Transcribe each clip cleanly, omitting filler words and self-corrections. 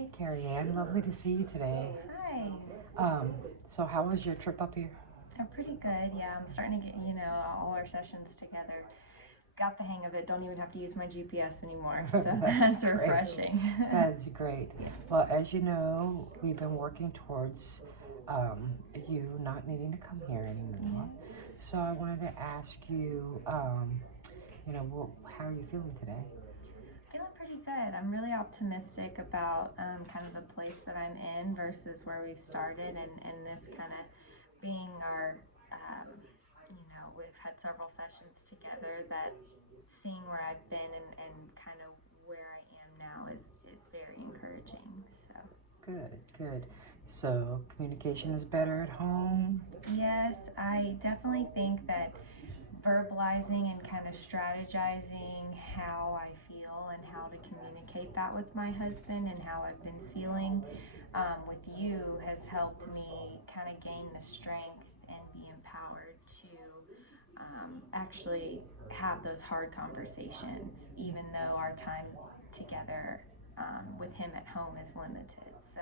Hey, Carrie Ann, lovely to see you today. Hi. Um, so how was your trip up here? Oh, pretty good. Yeah, I'm starting to get, all our sessions together. Got the hang of it. Don't even have to use my GPS anymore. So That's that's great. refreshing. That's great. Yes. Well, as you know, we've been working towards you not needing to come here anymore. Yes. So I wanted to ask you, how are you feeling today? Feeling pretty good. I'm really optimistic about kind of the place that I'm in versus where we've started and this kind of being our, we've had several sessions together that seeing where I've been and kind of where I am now is very encouraging. So. Good, good. So communication is better at home? Yes, I definitely think that verbalizing and kind of strategizing how I feel and how to communicate that with my husband and how I've been feeling with you has helped me kind of gain the strength and be empowered to actually have those hard conversations, even though our time together with him at home is limited. So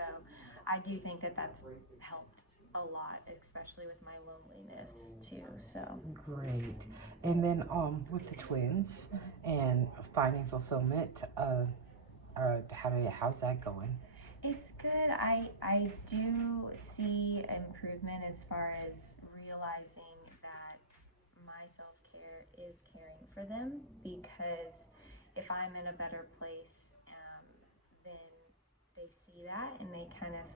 I do think that that's helped a lot, especially with my loneliness too. So Great. And then with the twins and finding fulfillment, how's that going? it's good. I do see improvement as far as realizing that my self care is caring for them because if I'm in a better place, then they see that and they kind of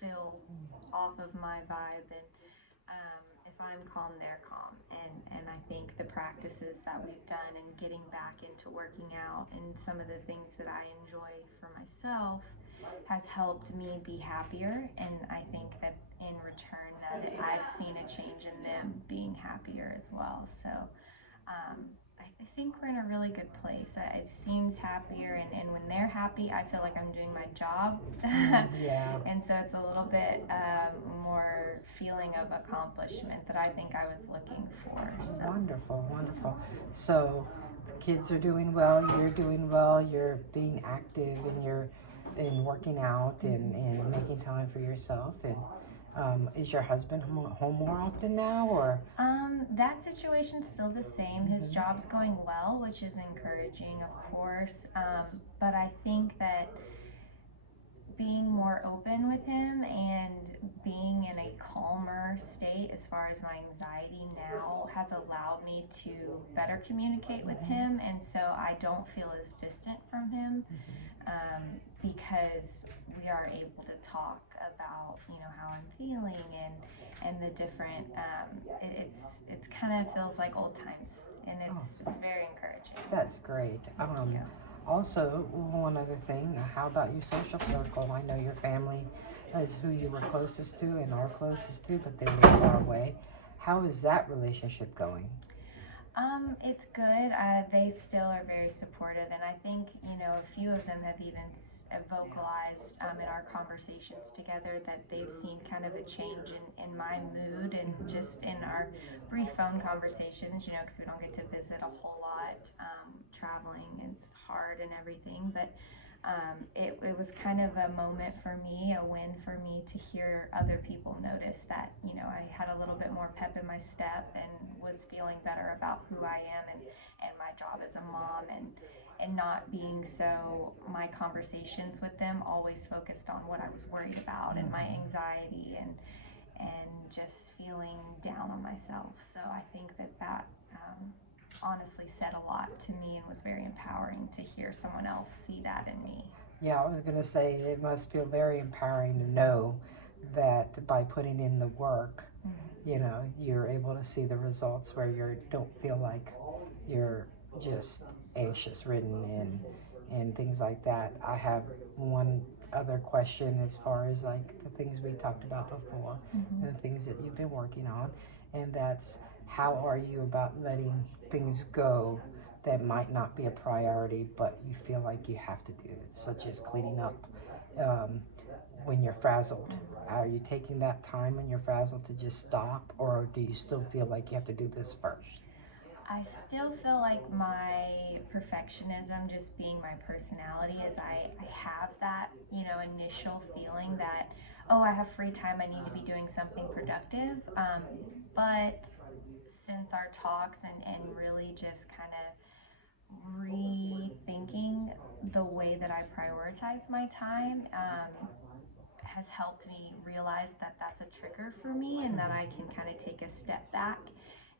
feel off of my vibe and if I'm calm, they're calm. And I think the practices that we've done and getting back into working out and some of the things that I enjoy for myself has helped me be happier. And I think that in return that I've seen a change in them being happier as well. So I think we're in a really good place. It seems happier, and when they're happy, I feel like I'm doing my job. Yeah. And so it's a little bit more feeling of accomplishment that I think I was looking for. So, Wonderful, wonderful. So the kids are doing well, you're doing well, you're being active and you're in working out and making time for yourself. And is your husband home more often now or? that situation's still the same. His job's going well, which is encouraging, of course. But I think that being more open with him and being in a calmer state as far as my anxiety now has allowed me to better communicate with him, and so I don't feel as distant from him because we are able to talk about how I'm feeling and the different it's kind of feels like old times, and it's Awesome. very encouraging. That's great. Thank you. Also, one other thing, how about your social circle? I know your family is who you were closest to and are closest to, but they live far away. How is that relationship going? It's good. They still are very supportive, and I think a few of them have even vocalized in our conversations together that they've seen kind of a change in my mood and just in our brief phone conversations. Because we don't get to visit a whole lot, traveling and it's hard and everything, but. It was kind of a moment for me, a win for me to hear other people notice that, I had a little bit more pep in my step and was feeling better about who I am and my job as a mom and not being so my conversations with them always focused on what I was worried about and my anxiety and just feeling down on myself. So I think that honestly said a lot to me and was very empowering to hear someone else see that in me. Yeah, I was going to say it must feel very empowering to know that by putting in the work, you're able to see the results where you don't feel like you're just anxious ridden and things like that. I have one other question as far as like the things we talked about before Mm-hmm. and the things that you've been working on, and that's how are you about letting things go that might not be a priority but you feel like you have to do it, such as cleaning up um, when you're frazzled. Are you taking that time when you're frazzled to just stop, or do you still feel like you have to do this first? I still feel like my perfectionism, just being my personality, is I have that, initial feeling that, oh, I have free time, I need to be doing something productive. But since our talks and really just kind of rethinking the way that I prioritize my time, has helped me realize that that's a trigger for me and that I can kind of take a step back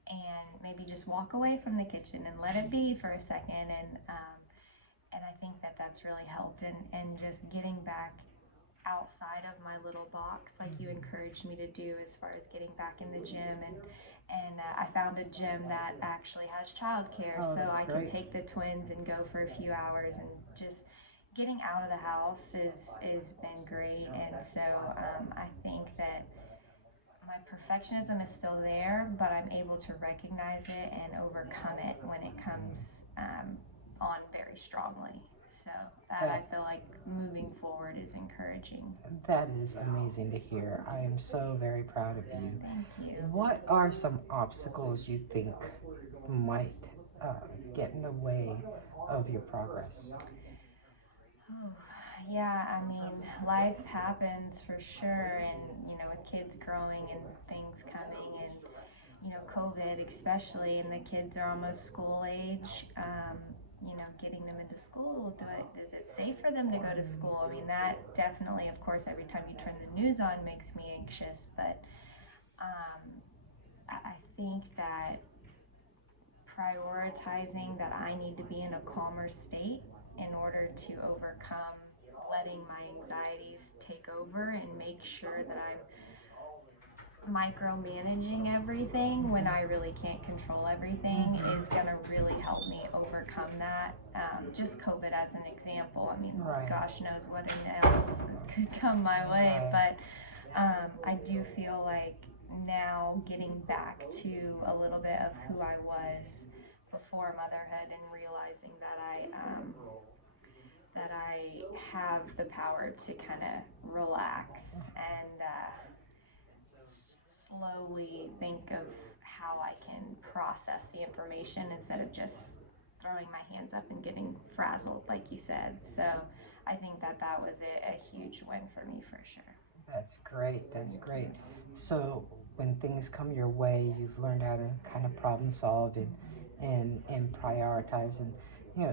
and maybe just walk away from the kitchen and let it be for a second. And I think that that's really helped. And just getting back outside of my little box, like you encouraged me to do, as far as getting back in the gym. And I found a gym that actually has childcare, Oh, so that's I can great. take the twins and go for a few hours. And just getting out of the house is been great. And so I think that my perfectionism is still there, but I'm able to recognize it and overcome it when it comes on very strongly. So that, I That feel like moving forward is encouraging. that is amazing to hear. I am so very proud of you. Thank you. What are some obstacles you think might uh, get in the way of your progress? Oh, yeah, I mean, life happens for sure, and with kids growing and things coming, and COVID especially, and the kids are almost school age. Getting them into school. Is it safe for them to go to school? I mean, that definitely, of course, every time you turn the news on, makes me anxious. But um, I think that prioritizing that I need to be in a calmer state in order to overcome letting my anxieties take over, and make sure that I'm micromanaging everything when I really can't control everything, is going to really help me overcome that. Just COVID as an example. I mean, Right. gosh knows what else could come my way, Right. but I do feel like now getting back to a little bit of who I was before motherhood, and realizing that I have the power to kind of relax and slowly think of how I can process the information instead of just throwing my hands up and getting frazzled, like you said. So I think that that was a huge win for me for sure. That's great. That's great. So when things come your way, you've learned how to kind of problem solve and prioritize, and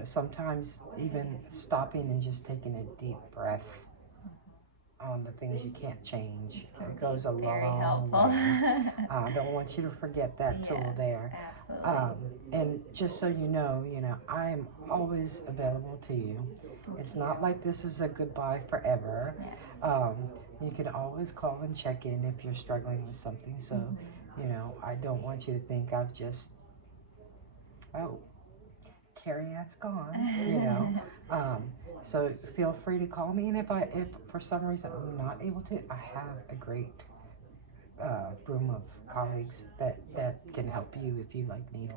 sometimes even stopping and just taking a deep breath on the things you can't change. It goes a Very long helpful. way. I don't want you to forget that tool Yes, there. absolutely. Um, and just so I am always available to you. It's Thank you. not like this is a goodbye forever. Yes. Um, you can always call and check in if you're struggling with something. So, I don't want you to think I've just, oh, Carrie Ann's gone. Um, so feel free to call me, and if for some reason I'm not able to, I have a great room of colleagues that can help you if you like need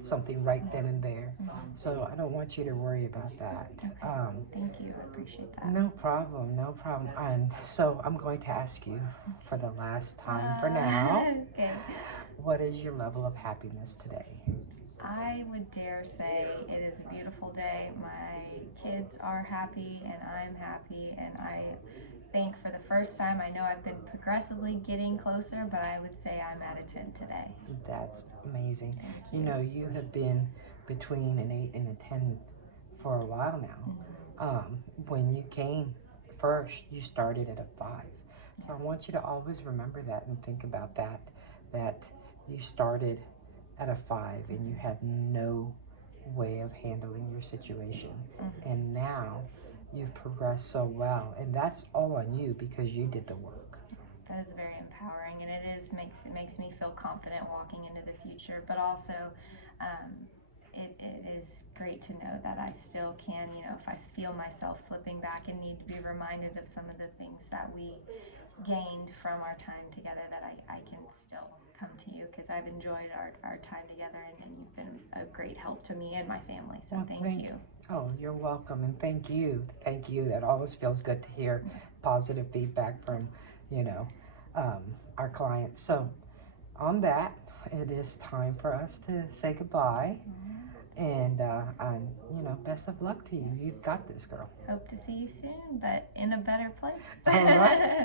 something right then and there. So I don't want you to worry about that. Okay. Thank you. I appreciate that. No problem, no problem. And so I'm going to ask you for the last time for now, Okay. what is your level of happiness today? I would dare say it is a beautiful day. My kids are happy and I'm happy, and I think for the first time, I know I've been progressively getting closer, but I would say I'm at a 10 today. That's amazing. Thank You you. know, you have been between an 8 and a 10 for a while now. When you came first, you started at a 5. So I want you to always remember that and think about that you started at a 5 and you had no way of handling your situation. And now you've progressed so well. And that's all on you because you did the work. That is very empowering, and it makes me feel confident walking into the future. But also, um, it is great to know that I still can, if I feel myself slipping back and need to be reminded of some of the things that we gained from our time together, that I can still come to you, because I've enjoyed our time together, and you've been a great help to me and my family. So Well, thank you. oh, you're welcome, and thank you. Thank you. That always feels good to hear positive feedback from, you know, our clients. So on that, it is time for us to say goodbye. And you know, best of luck to you. You've got this, girl. Hope to see you soon, but in a better place. All right.